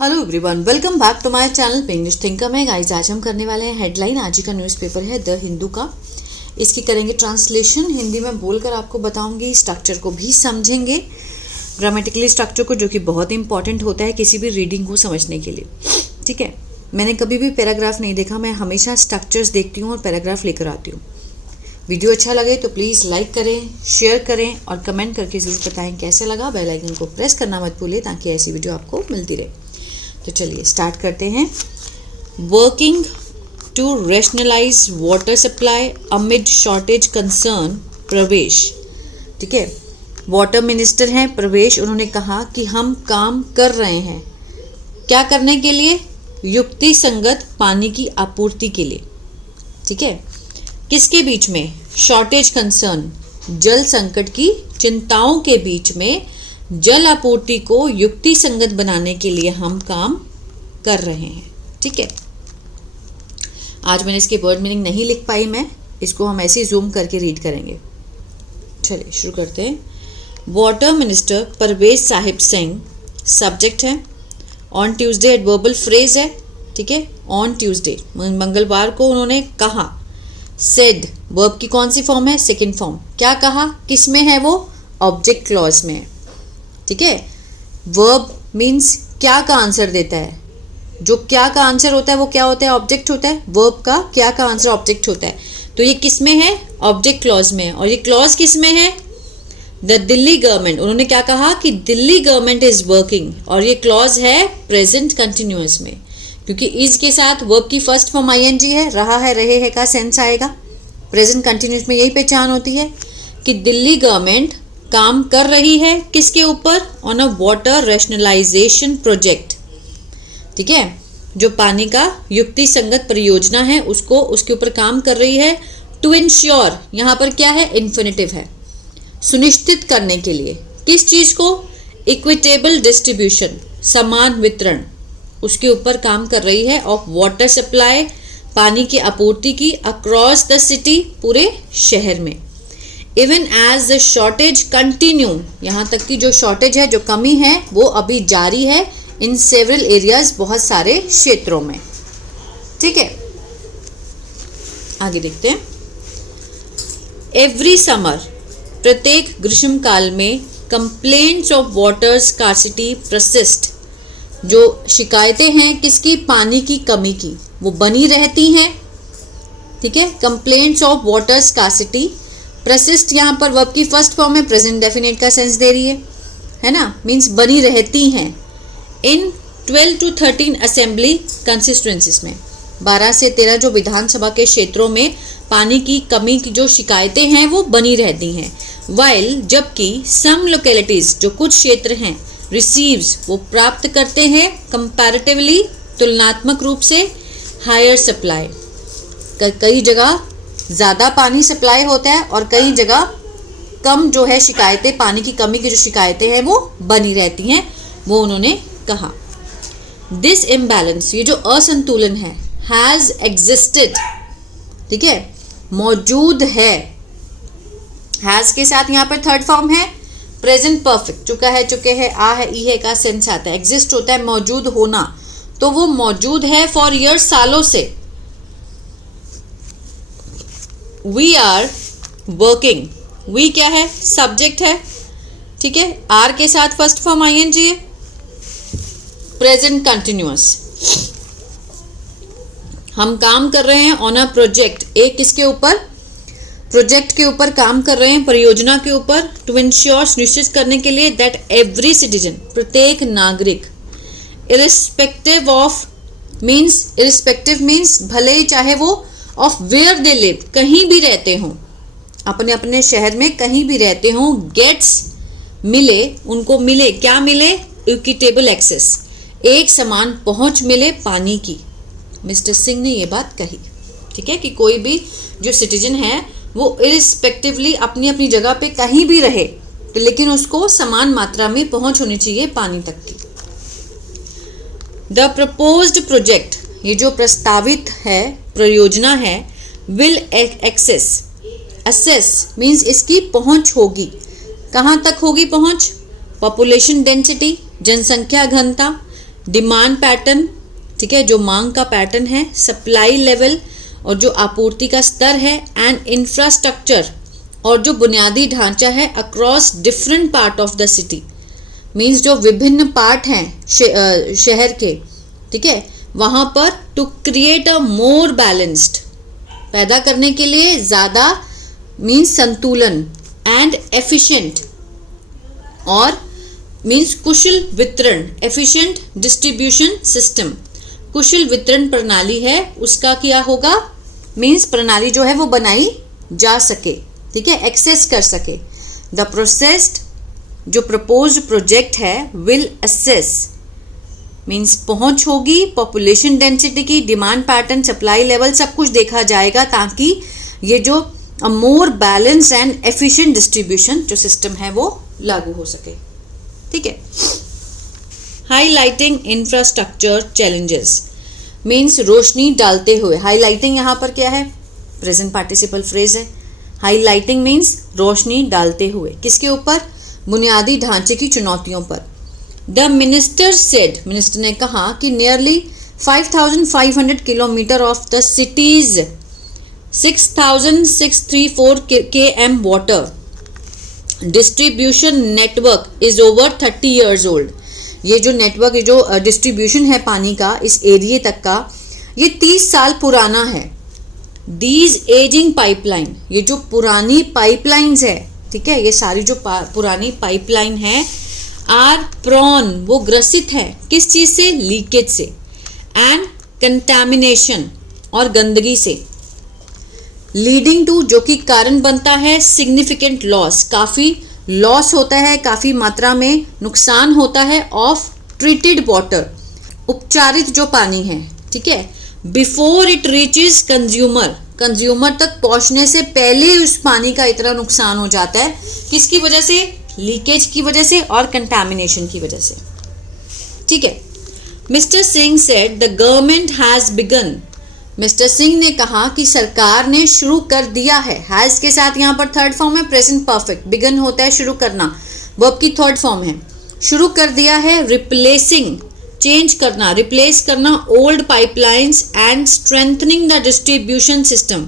Hello everyone, welcome back to my channel English thinker में। Guys, आज हम करने वाले हैं हेडलाइन। आज का न्यूज़पेपर है द हिंदू का। इसकी करेंगे ट्रांसलेशन, हिंदी में बोलकर आपको बताऊंगी। स्ट्रक्चर को भी समझेंगे, ग्रामेटिकली स्ट्रक्चर को, जो कि बहुत इंपॉर्टेंट होता है किसी भी रीडिंग को समझने के लिए। ठीक है, मैंने कभी भी पैराग्राफ नहीं देखा, मैं हमेशा स्ट्रक्चर्स देखती हूँ और पैराग्राफ लेकर आती हूँ। वीडियो अच्छा लगे तो प्लीज़ लाइक करें, शेयर करें और कमेंट करके ज़रूर बताएं कैसे लगा। बेल आइकन को प्रेस करना मत भूलिए ताकि ऐसी वीडियो आपको मिलती रहे। तो चलिए स्टार्ट करते हैं। Working to rationalise water supply amid shortage concern, Parvesh. ठीक है, वाटर मिनिस्टर हैं प्रवेश। उन्होंने कहा कि हम काम कर रहे हैं, क्या करने के लिए? युक्ति संगत पानी की आपूर्ति के लिए। ठीक है, किसके बीच में? शॉर्टेज कंसर्न, जल संकट की चिंताओं के बीच में जल आपूर्ति को युक्ति संगत बनाने के लिए हम काम कर रहे हैं। ठीक है, आज मैंने इसके वर्ड मीनिंग नहीं लिख पाई, मैं इसको हम ऐसे ही जूम करके रीड करेंगे। चलिए शुरू करते हैं। Water minister Parvesh Sahib Singh subject है। ऑन ट्यूसडे एडवर्बल फ्रेज है। ठीक है, ऑन ट्यूसडे मंगलवार को उन्होंने कहा। सेड वर्ब की कौन सी फॉर्म है? Second form. क्या कहा? किस में है वो? ऑब्जेक्ट क्लॉज में है। ठीक है, वर्ब मीन्स क्या का आंसर देता है। जो क्या का आंसर होता है वो क्या होता है? ऑब्जेक्ट होता है। वर्ब का क्या का आंसर ऑब्जेक्ट होता है। तो ये किस में है? ऑब्जेक्ट क्लॉज में है। और ये क्लॉज किस में है? The Delhi government. उन्होंने क्या कहा कि दिल्ली गवर्नमेंट इज वर्किंग, और ये क्लॉज है प्रेजेंट कंटिन्यूअस में, क्योंकि इज के साथ वर्ब की फर्स्ट फॉर्म आईएनजी है। रहा है, रहे है का सेंस आएगा। प्रेजेंट कंटिन्यूअस में यही पहचान होती है कि दिल्ली गवर्नमेंट काम कर रही है किसके ऊपर? On a water rationalisation project. ठीक है, जो पानी का युक्ति संगत परियोजना है उसको, उसके ऊपर काम कर रही है। टू इंश्योर, यहाँ पर क्या है? इन्फिनिटिव है। सुनिश्चित करने के लिए किस चीज को? इक्विटेबल डिस्ट्रीब्यूशन, समान वितरण, उसके ऊपर काम कर रही है। ऑफ वाटर सप्लाई, पानी की आपूर्ति की। अक्रॉस द सिटी, पूरे शहर में। Even as the shortage continue, यहाँ तक कि जो शॉर्टेज है, जो कमी है, वो अभी जारी है। इन सेवरल एरियाज, बहुत सारे क्षेत्रों में। ठीक है, आगे देखते हैं। एवरी समर, प्रत्येक ग्रीष्म काल में, complaints of water scarcity persist, जो शिकायतें हैं किसकी? पानी की कमी की, वो बनी रहती हैं। ठीक है, complaints of water scarcity persist, यहाँ पर वर्ब की फर्स्ट फॉर्म में प्रेजेंट डेफिनेट का सेंस दे रही है ना, मीन्स बनी रहती हैं। इन 12 to 13 असेंबली कंस्टिट्यूएंसीज में, 12 से 13 जो विधानसभा के क्षेत्रों में पानी की कमी की जो शिकायतें हैं वो बनी रहती हैं। वाइल, जबकि सम लोकेलिटीज, जो कुछ क्षेत्र हैं, रिसीव्स, वो प्राप्त करते हैं, कंपैरेटिवली, तुलनात्मक रूप से, हायर सप्लाई, कई जगह ज़्यादा पानी सप्लाई होता है और कई जगह कम जो है शिकायतें, पानी की कमी की जो शिकायतें हैं वो बनी रहती हैं, वो उन्होंने कहा। दिस इम्बैलेंस, ये जो असंतुलन है, हैज़ एग्जिस्टेड, ठीक है, मौजूद है। हैज़ के साथ यहाँ पर थर्ड फॉर्म है प्रेजेंट परफेक्ट, चुका है, चुके हैं, आ है, ई है का सेंस आता है। एग्जिस्ट होता है मौजूद होना, तो वो मौजूद है फॉर ईयर्स, सालों से। वी आर वर्किंग, वी क्या है? सब्जेक्ट है। ठीक है, आर के साथ फर्स्ट फॉर्म आईएनजी है, प्रेजेंट कंटिन्यूअस। हम काम कर रहे हैं ऑन अ प्रोजेक्ट, एक किसके ऊपर? प्रोजेक्ट के ऊपर काम कर रहे हैं, परियोजना के ऊपर। टू इंश्योर, सुनिश्चित करने के लिए, दैट एवरी सिटीजन, प्रत्येक नागरिक, irrespective of, means irrespective means भले ही चाहे वो, ऑफ वेयर दे लिव, कहीं भी रहते हों, अपने अपने शहर में कहीं भी रहते हों, गेट्स, मिले, उनको मिले, क्या मिले? इक्विटेबल एक्सेस, एक समान पहुंच मिले पानी की। मिस्टर सिंह ने ये बात कही। ठीक है, कि कोई भी जो सिटीजन है वो इरिस्पेक्टिवली अपनी अपनी जगह पे कहीं भी रहे, लेकिन उसको समान मात्रा में पहुंच होनी चाहिए पानी तक की। द प्रपोज्ड प्रोजेक्ट, ये जो प्रस्तावित है, परियोजना है, विल एक्सेस, असेस मीन्स इसकी पहुंच होगी। कहाँ तक होगी पहुंच? पॉपुलेशन डेंसिटी, जनसंख्या घनता, डिमांड पैटर्न, ठीक है, जो मांग का पैटर्न है, सप्लाई लेवल और जो आपूर्ति का स्तर है, एंड इंफ्रास्ट्रक्चर और जो बुनियादी ढांचा है across different part of the city, means जो विभिन्न पार्ट हैं शहर के, ठीक है, वहाँ पर to create a more balanced, पैदा करने के लिए ज़्यादा मीन्स संतुलन, एंड एफिशिएंट और मीन्स कुशल वितरण, एफिशिएंट डिस्ट्रीब्यूशन सिस्टम, कुशल वितरण प्रणाली है उसका क्या होगा, मीन्स प्रणाली जो है वो बनाई जा सके, ठीक है, एक्सेस कर सके। द प्रोसेस्ड जो प्रपोज्ड प्रोजेक्ट है विल असेस, मीन्स पहुंच होगी, पॉपुलेशन डेंसिटी की, डिमांड पैटर्न, सप्लाई लेवल, सब कुछ देखा जाएगा ताकि ये जो अ मोर बैलेंस एंड एफिशिएंट डिस्ट्रीब्यूशन जो सिस्टम है वो लागू हो सके, ठीक है। हाईलाइटिंग इंफ्रास्ट्रक्चर चैलेंजेस, मीन्स रोशनी डालते हुए, हाईलाइटिंग यहाँ पर क्या है, प्रेजेंट पार्टिसिपल फ्रेज है। हाईलाइटिंग मीन्स रोशनी डालते हुए, किसके ऊपर, बुनियादी ढांचे की चुनौतियों पर। द मिनिस्टर सेड, मिनिस्टर ने कहा कि nearly 5,500 kilometre of the cities 6,634 km water distribution network is over 30 years old. ये जो नेटवर्क, ये जो डिस्ट्रीब्यूशन है पानी का इस एरिए तक का, ये 30 साल पुराना है। दीज एजिंग पाइपलाइन, ये जो पुरानी पाइपलाइंस है, ठीक है, ये सारी जो पुरानी पाइपलाइन है, आर प्रॉन, वो ग्रसित है किस चीज़ से, लीकेज से, एंड कंटैमिनेशन और गंदगी से, लीडिंग टू जो कि कारण बनता है सिग्निफिकेंट लॉस, काफ़ी लॉस होता है, काफ़ी मात्रा में नुकसान होता है, ऑफ ट्रीटेड वाटर, उपचारित जो पानी है, ठीक है, before it reaches consumer, consumer तक पहुंचने से पहले उस पानी का इतना नुकसान हो जाता है, किसकी वजह से, लीकेज की वजह से और कंटैमिनेशन की वजह से, ठीक है। Mister Singh said the government has begun, mister Singh ने कहा कि सरकार ने शुरू कर दिया है, हैज़ के साथ यहाँ पर थर्ड फॉर्म है, प्रेजेंट परफेक्ट, बिगन होता है शुरू करना, वर्ब की थर्ड फॉर्म है, शुरू कर दिया है, रिप्लेसिंग चेंज करना, रिप्लेस करना, old pipelines and strengthening the distribution system,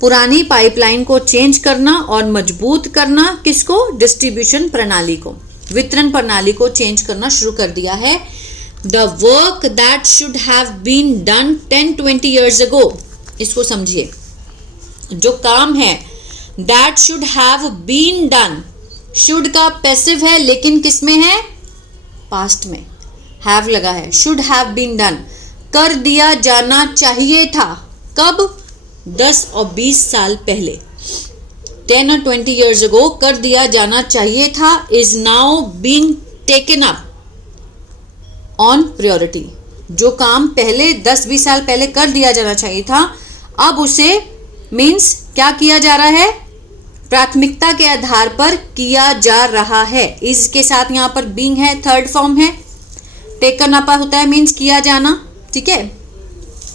पुरानी पाइपलाइन को चेंज करना और मजबूत करना, किसको, डिस्ट्रीब्यूशन प्रणाली को, वितरण प्रणाली को चेंज करना शुरू कर दिया है। The work that should have been done 10-20 years ago, इसको समझिए, जो काम है that should have been done, should का पैसिव है लेकिन किस में है, पास्ट में, हैव लगा है, शुड हैव बीन डन, कर दिया जाना चाहिए था, कब, 10 और 20 साल पहले, 10 और 20 years ago कर दिया जाना चाहिए था, is now being taken up on priority, जो काम पहले 10-20 साल पहले कर दिया जाना चाहिए था, अब उसे मीन्स क्या किया जा रहा है, प्राथमिकता के आधार पर किया जा रहा है। इसके साथ यहाँ पर बीइंग है, थर्ड फॉर्म है, टेकन अप होता है मीन्स किया जाना, ठीक है,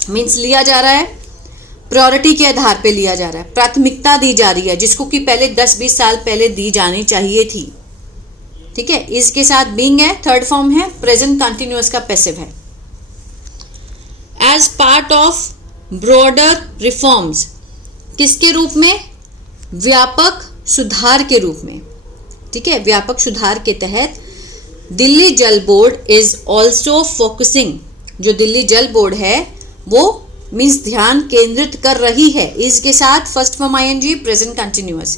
मीन्स लिया जा रहा है, प्रायोरिटी के आधार पे लिया जा रहा है, प्राथमिकता दी जा रही है जिसको कि पहले 10-20 साल पहले दी जानी चाहिए थी, ठीक है। इसके साथ बीइंग है, थर्ड फॉर्म है, प्रेजेंट कंटिन्यूअस का पैसिव है। As part of broader reforms, किसके रूप में, व्यापक सुधार के रूप में, ठीक है, व्यापक सुधार के तहत दिल्ली जल बोर्ड इज ऑल्सो फोकसिंग, जो दिल्ली जल बोर्ड है वो मीन्स ध्यान केंद्रित कर रही है, इसके साथ first form ING, present continuous,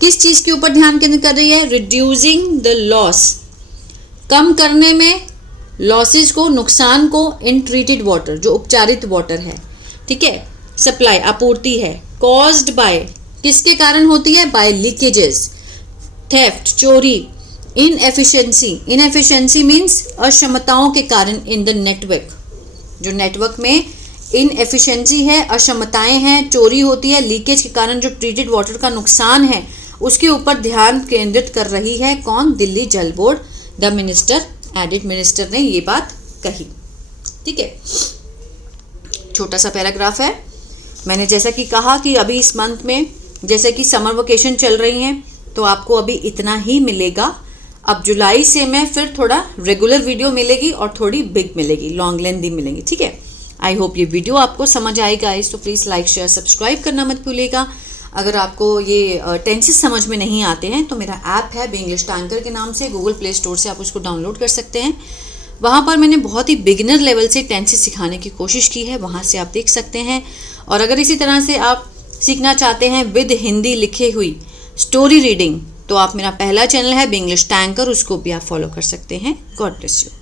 किस चीज़ के ऊपर ध्यान केंद्रित कर रही है, रिड्यूसिंग द लॉस, कम करने में लॉसेस को, नुकसान को, इन ट्रीटेड वाटर, जो उपचारित वाटर है, ठीक है, सप्लाई आपूर्ति है, कॉज्ड बाय, किसके कारण होती है, बाय लीकेजेस, थेफ्ट चोरी, इनएफिशिएंसी, इनएफिशिएंसी मीन्स अक्षमताओं के कारण, इन द नेटवर्क, जो नेटवर्क में इनएफिशिएंसी है, अक्षमताएं हैं, चोरी होती है, लीकेज के कारण जो ट्रीटेड वाटर का नुकसान है उसके ऊपर ध्यान केंद्रित कर रही है, कौन, दिल्ली जल board. The minister edit, minister ने ये बात कही, ठीक है। छोटा सा पैराग्राफ है, मैंने जैसा कि कहा कि अभी इस मंथ में जैसे कि समर वेकेशन चल रही हैं तो आपको अभी इतना ही मिलेगा, अब जुलाई से मैं फिर थोड़ा रेगुलर वीडियो मिलेगी और थोड़ी बिग मिलेगी, लॉन्ग लेंथी मिलेंगी, ठीक है। आई होप ये वीडियो आपको समझ आएगा गाइस, तो प्लीज़ लाइक शेयर सब्सक्राइब करना मत भूलिएगा। अगर आपको ये टेंसेस समझ में नहीं आते हैं तो मेरा ऐप है बिंग्लिश टैंकर के नाम से, गूगल प्ले स्टोर से आप उसको डाउनलोड कर सकते हैं। वहाँ पर मैंने बहुत ही बिगिनर लेवल से टेंसेस सिखाने की कोशिश की है, वहाँ से आप देख सकते हैं। और अगर इसी तरह से आप सीखना चाहते हैं विद हिंदी लिखे हुई स्टोरी रीडिंग, तो आप मेरा पहला चैनल है बिंग्लिश टैंकर, उसको भी आप फॉलो कर सकते हैं। God bless you.